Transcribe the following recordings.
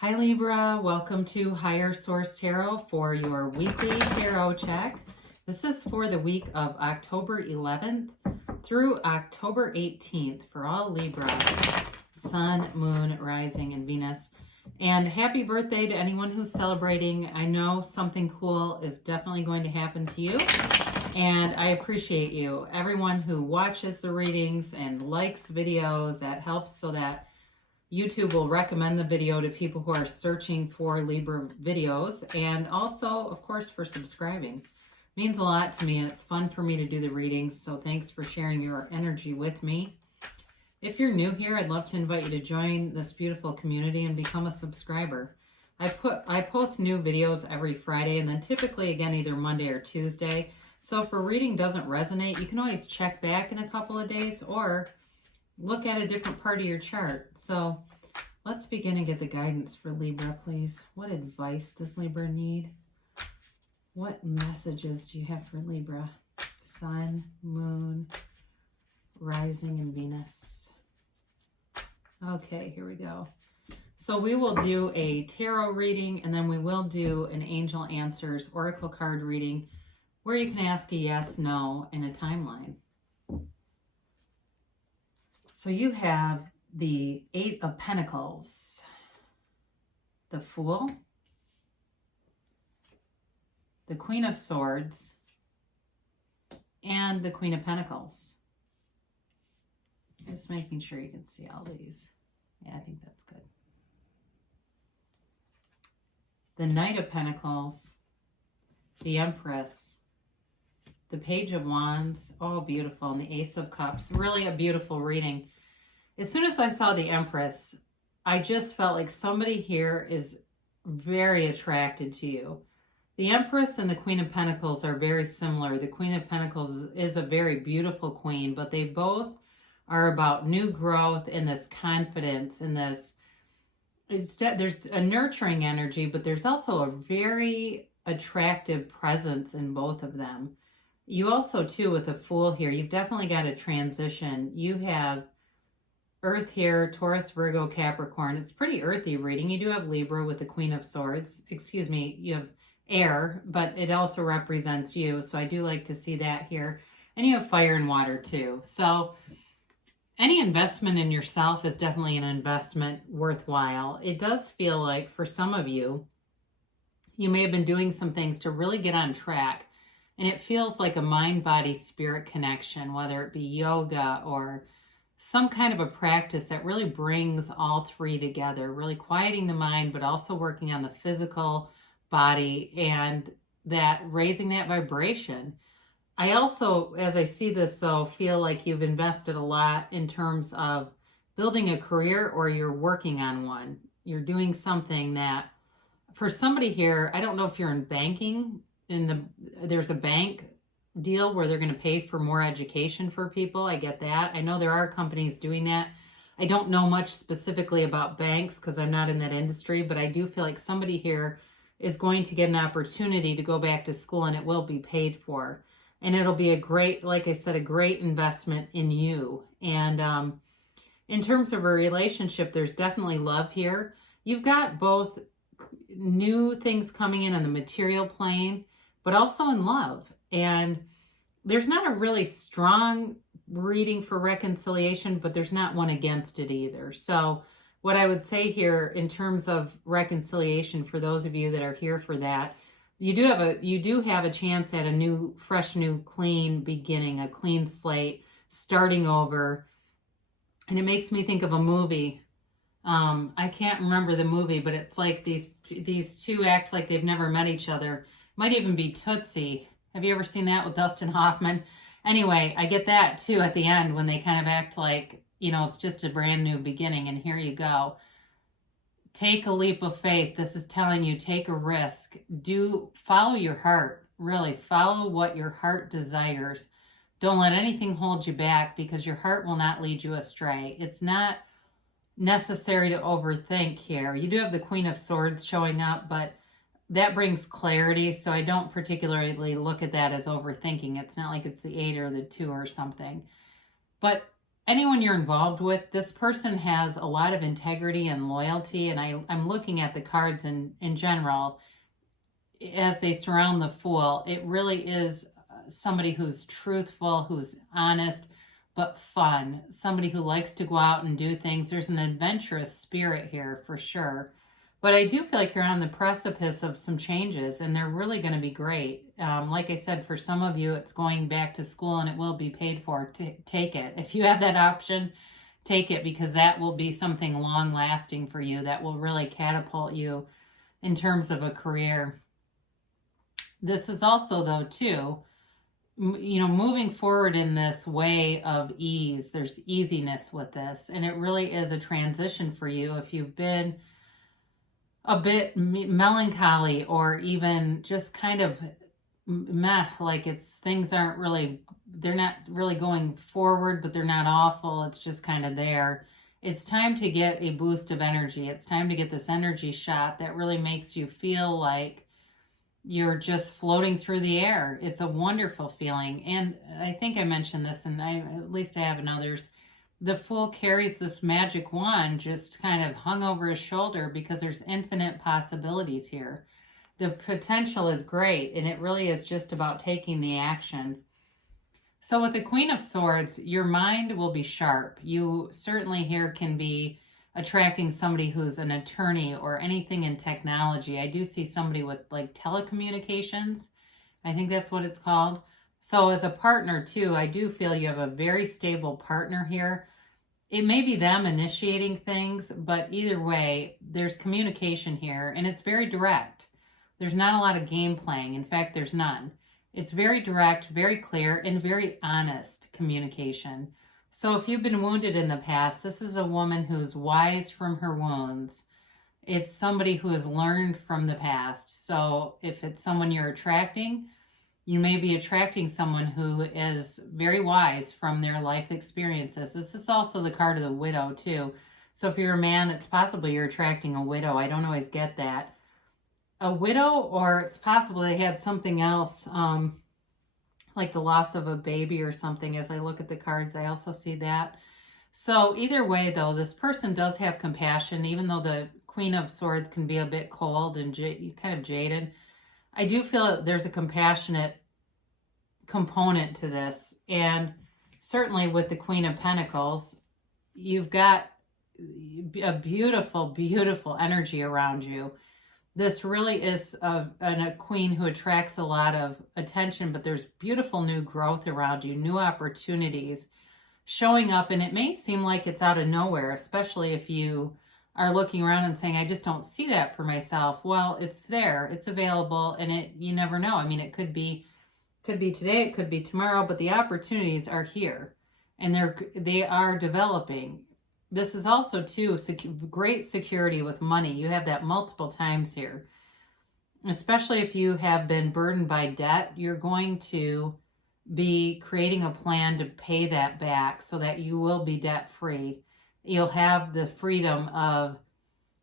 Hi Libra, welcome to Higher Source Tarot for your weekly tarot check. This is for the week of October 11th through October 18th for all Libra, Sun, Moon, Rising, and Venus. And happy birthday to anyone who's celebrating. I know something cool is definitely going to happen to you, and I appreciate you. Everyone who watches the readings and likes videos, that helps so that YouTube will recommend the video to people who are searching for Libra videos, and also, of course, for subscribing. It means a lot to me, and it's fun for me to do the readings, so thanks for sharing your energy with me. If you're new here, I'd love to invite you to join this beautiful community and become a subscriber. I post new videos every Friday, and then typically again either Monday or Tuesday. So if a reading doesn't resonate, you can always check back in a couple of days or look at a different part of your chart. So let's begin and get the guidance for Libra, please. What advice does Libra need? What messages do you have for Libra? Sun, Moon, Rising, and Venus. Okay, here we go. So we will do a tarot reading, and then we will do an Angel Answers Oracle card reading where you can ask a yes, no, and a timeline. So you have the Eight of Pentacles, the Fool, the Queen of Swords, and the Queen of Pentacles. Just making sure you can see all these. Yeah, I think that's good. The Knight of Pentacles, the Empress, the Page of Wands, oh beautiful, and the Ace of Cups. Really a beautiful reading. As soon as I saw the Empress, I just felt like somebody here is very attracted to you. The Empress and the Queen of Pentacles are very similar. The Queen of Pentacles is a very beautiful queen, but they both are about new growth and this confidence and this. There's a nurturing energy, but there's also a very attractive presence in both of them. You also, too, with the Fool here, you've definitely got a transition. You have Earth here, Taurus, Virgo, Capricorn. It's pretty earthy reading. You do have Libra with the Queen of Swords. Excuse me, you have air, but it also represents you. So I do like to see that here. And you have fire and water, too. So any investment in yourself is definitely an investment worthwhile. It does feel like for some of you, you may have been doing some things to really get on track. And it feels like a mind-body-spirit connection, whether it be yoga or some kind of a practice that really brings all three together, really quieting the mind, but also working on the physical body and that raising that vibration. I also, as I see this though, feel like you've invested a lot in terms of building a career, or you're working on one. You're doing something that, for somebody here, I don't know if you're in banking, there's a bank deal where they're going to pay for more education for people. I get that. I know there are companies doing that. I don't know much specifically about banks because I'm not in that industry, but I do feel like somebody here is going to get an opportunity to go back to school, and it will be paid for. And it'll be a great, like I said, a great investment in you. And in terms of a relationship, there's definitely love here. You've got both new things coming in on the material plane, but also in love. And there's not a really strong reading for reconciliation, but there's not one against it either. So what I would say here in terms of reconciliation, for those of you that are here for that, you do have a chance at a new, fresh, new, clean beginning, a clean slate, starting over. And it makes me think of a movie. I can't remember the movie, but it's like these two act like they've never met each other. Might even be Tootsie. Have you ever seen that with Dustin Hoffman? Anyway, I get that too at the end when they kind of act like, you know, it's just a brand new beginning, and here you go. Take a leap of faith. This is telling you, take a risk. Follow your heart. Really, follow what your heart desires. Don't let anything hold you back, because your heart will not lead you astray. It's not necessary to overthink here. You do have the Queen of Swords showing up, but that brings clarity, so I don't particularly look at that as overthinking. It's not like it's the 8 or the 2 or something. But anyone you're involved with, this person has a lot of integrity and loyalty. And I'm looking at the cards in general as they surround the Fool. It really is somebody who's truthful, who's honest, but fun. Somebody who likes to go out and do things. There's an adventurous spirit here for sure. But I do feel like you're on the precipice of some changes, and they're really going to be great. Like I said, for some of you, it's going back to school, and it will be paid for. Take it. If you have that option, take it, because that will be something long-lasting for you that will really catapult you in terms of a career. This is also, though, too, moving forward in this way of ease. There's easiness with this, and it really is a transition for you if you've been a bit melancholy or even just kind of meh, like things aren't really, they're not really going forward, but they're not awful. It's just kind of there. It's time to get a boost of energy. It's time to get this energy shot that really makes you feel like you're just floating through the air. It's a wonderful feeling. And I think I mentioned this, and at least I have in others. The Fool carries this magic wand just kind of hung over his shoulder because there's infinite possibilities here. The potential is great, and it really is just about taking the action. So with the Queen of Swords, your mind will be sharp. You certainly here can be attracting somebody who's an attorney or anything in technology. I do see somebody with like telecommunications. I think that's what it's called. So as a partner too, I do feel you have a very stable partner here. It may be them initiating things, but either way, there's communication here, and it's very direct. There's not a lot of game playing. In fact, there's none. It's very direct, very clear, and very honest communication. So if you've been wounded in the past, this is a woman who's wise from her wounds. It's somebody who has learned from the past. So if it's someone you're attracting, you may be attracting someone who is very wise from their life experiences. This is also the card of the widow too. So if you're a man, it's possible you're attracting a widow. I don't always get that. A widow, or it's possible they had something else, like the loss of a baby or something. As I look at the cards, I also see that. So either way, though, this person does have compassion, even though the Queen of Swords can be a bit cold and kind of jaded. I do feel that there's a compassionate component to this. And certainly with the Queen of Pentacles, you've got a beautiful, beautiful energy around you. This really is a queen who attracts a lot of attention, but there's beautiful new growth around you, new opportunities showing up. And it may seem like it's out of nowhere, especially if you are looking around and saying, I just don't see that for myself. Well, it's there, it's available, and you never know. I mean, it could be today, it could be tomorrow, but the opportunities are here, and they are developing. This is also too great security with money. You have that multiple times here, especially if you have been burdened by debt. You're going to be creating a plan to pay that back so that you will be debt free. You'll have the freedom of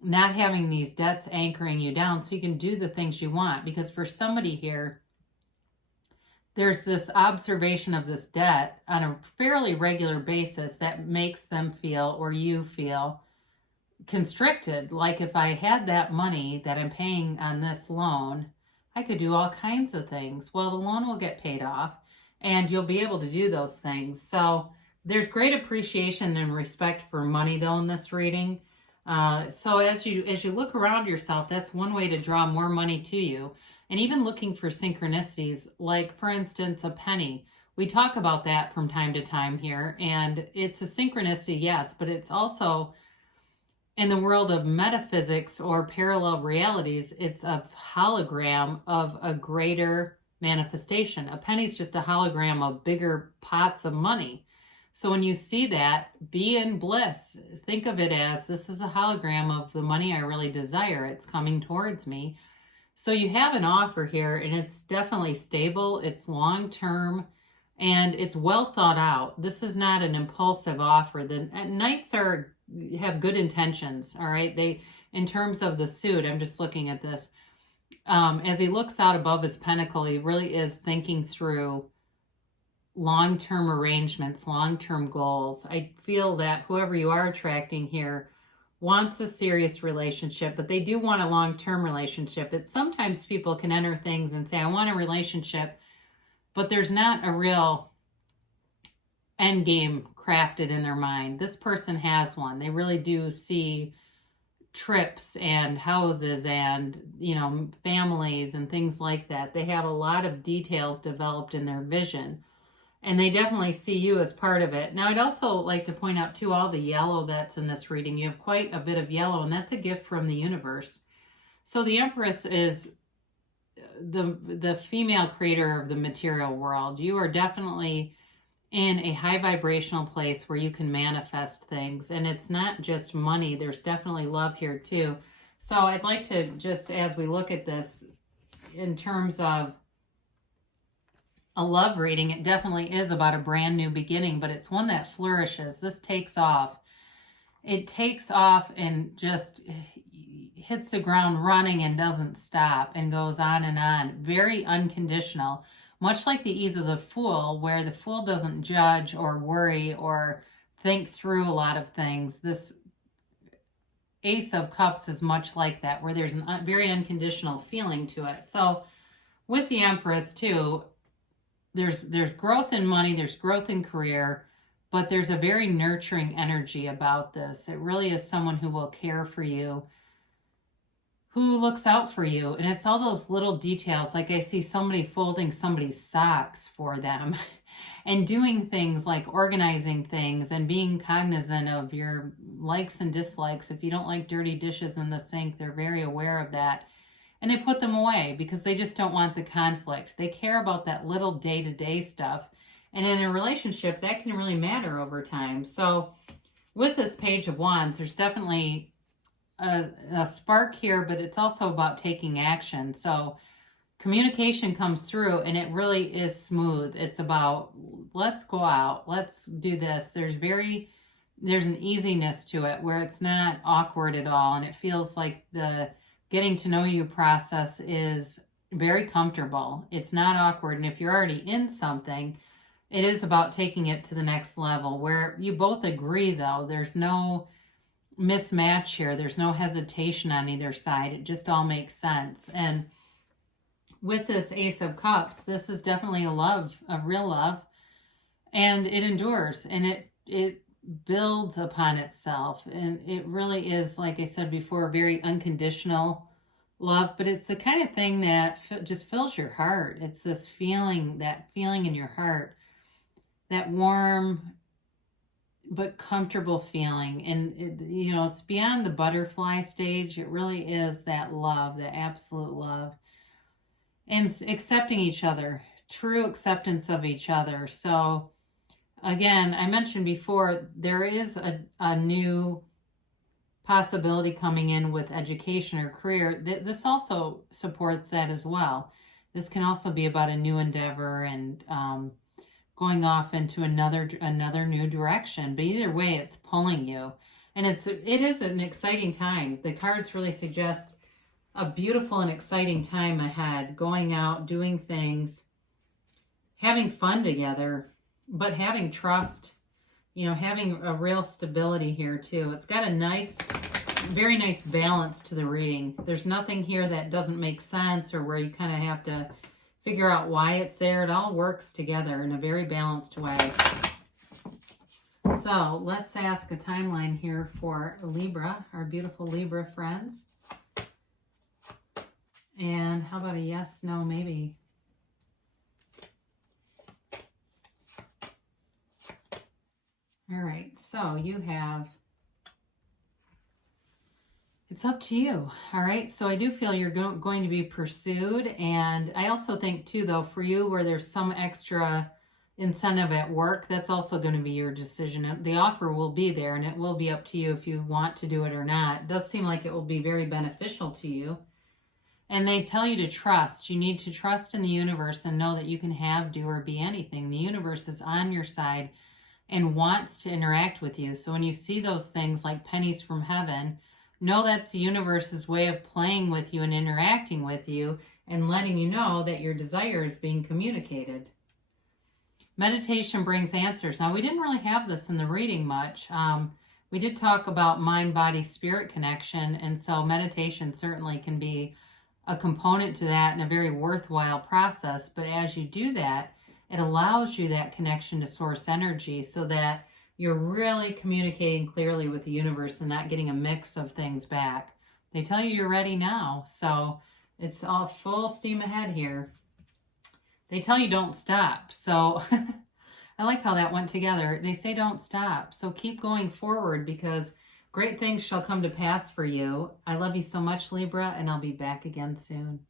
not having these debts anchoring you down, so you can do the things you want. Because for somebody here, there's this observation of this debt on a fairly regular basis that makes them feel, or you feel, constricted. Like, if I had that money that I'm paying on this loan, I could do all kinds of things. Well, the loan will get paid off, and you'll be able to do those things. So there's great appreciation and respect for money, though, in this reading. So as you look around yourself, that's one way to draw more money to you. And even looking for synchronicities, like, for instance, a penny. We talk about that from time to time here, and it's a synchronicity, yes, but it's also, in the world of metaphysics or parallel realities, it's a hologram of a greater manifestation. A penny's just a hologram of bigger pots of money. So when you see that, be in bliss. Think of it as, this is a hologram of the money I really desire. It's coming towards me. So you have an offer here, and it's definitely stable, it's long-term, and it's well thought out. This is not an impulsive offer. The Knights have good intentions, all right? In terms of the suit, I'm just looking at this. As he looks out above his pentacle, he really is thinking through long-term arrangements, long-term goals. I feel that whoever you are attracting here wants a serious relationship, but they do want a long-term relationship. It's sometimes people can enter things and say, I want a relationship, but there's not a real end game crafted in their mind. This person has one. They really do see trips and houses and, you know, families and things like that. They have a lot of details developed in their vision, and they definitely see you as part of it. Now, I'd also like to point out too, all the yellow that's in this reading. You have quite a bit of yellow, and that's a gift from the universe. So the Empress is the female creator of the material world. You are definitely in a high vibrational place where you can manifest things, and it's not just money. There's definitely love here too. So I'd like to just, as we look at this in terms of a love reading, it definitely is about a brand new beginning, but it's one that flourishes. This takes off. It takes off and just hits the ground running and doesn't stop and goes on and on. Very unconditional. Much like the ease of the Fool, where the Fool doesn't judge or worry or think through a lot of things. This Ace of Cups is much like that, where there's a very unconditional feeling to it. So with the Empress too, there's growth in money, there's growth in career, but there's a very nurturing energy about this. It really is someone who will care for you, who looks out for you. And it's all those little details. Like I see somebody folding somebody's socks for them and doing things like organizing things and being cognizant of your likes and dislikes. If you don't like dirty dishes in the sink, they're very aware of that. And they put them away because they just don't want the conflict. They care about that little day-to-day stuff. And in a relationship, that can really matter over time. So with this Page of Wands, there's definitely a spark here, but it's also about taking action. So communication comes through, and it really is smooth. It's about, let's go out, let's do this. There's an easiness to it where it's not awkward at all, and it feels like the getting to know you process is very comfortable. It's not awkward, and if you're already in something, it is about taking it to the next level where you both agree, though. There's no mismatch here. There's no hesitation on either side. It just all makes sense. And with this Ace of Cups, this is definitely a real love, and it endures, and it builds upon itself, and it really is, like I said before, very unconditional love, but it's the kind of thing that just fills your heart. It's this feeling, that feeling in your heart, that warm but comfortable feeling, and it's beyond the butterfly stage. It really is that love, that absolute love, and accepting each other, true acceptance of each other. So again, I mentioned before, there is a new possibility coming in with education or career. This also supports that as well. This can also be about a new endeavor and going off into another new direction. But either way, it's pulling you. And it is an exciting time. The cards really suggest a beautiful and exciting time ahead. Going out, doing things, having fun together, but having trust, having a real stability here too. It's got a very nice balance to the reading. There's nothing here that doesn't make sense or where you kind of have to figure out why it's there. It all works together in a very balanced way. So let's ask a timeline here for Libra, our beautiful Libra friends. And how about a yes, no, maybe? All right, so you have, it's up to you. All right, so I do feel you're going to be pursued. And I also think too, though, for you where there's some extra incentive at work, that's also going to be your decision. The offer will be there, and it will be up to you if you want to do it or not. It does seem like it will be very beneficial to you. And they tell you to trust. You need to trust in the universe and know that you can have, do, or be anything. The universe is on your side and wants to interact with you. So when you see those things like pennies from heaven, know that's the universe's way of playing with you and interacting with you and letting you know that your desire is being communicated. Meditation brings answers. Now, we didn't really have this in the reading much. We did talk about mind, body, spirit connection, and so meditation certainly can be a component to that and a very worthwhile process. But as you do that, it allows you that connection to source energy so that you're really communicating clearly with the universe and not getting a mix of things back. They tell you you're ready now, so it's all full steam ahead here. They tell you don't stop, so I like how that went together. They say don't stop, so keep going forward because great things shall come to pass for you. I love you so much, Libra, and I'll be back again soon.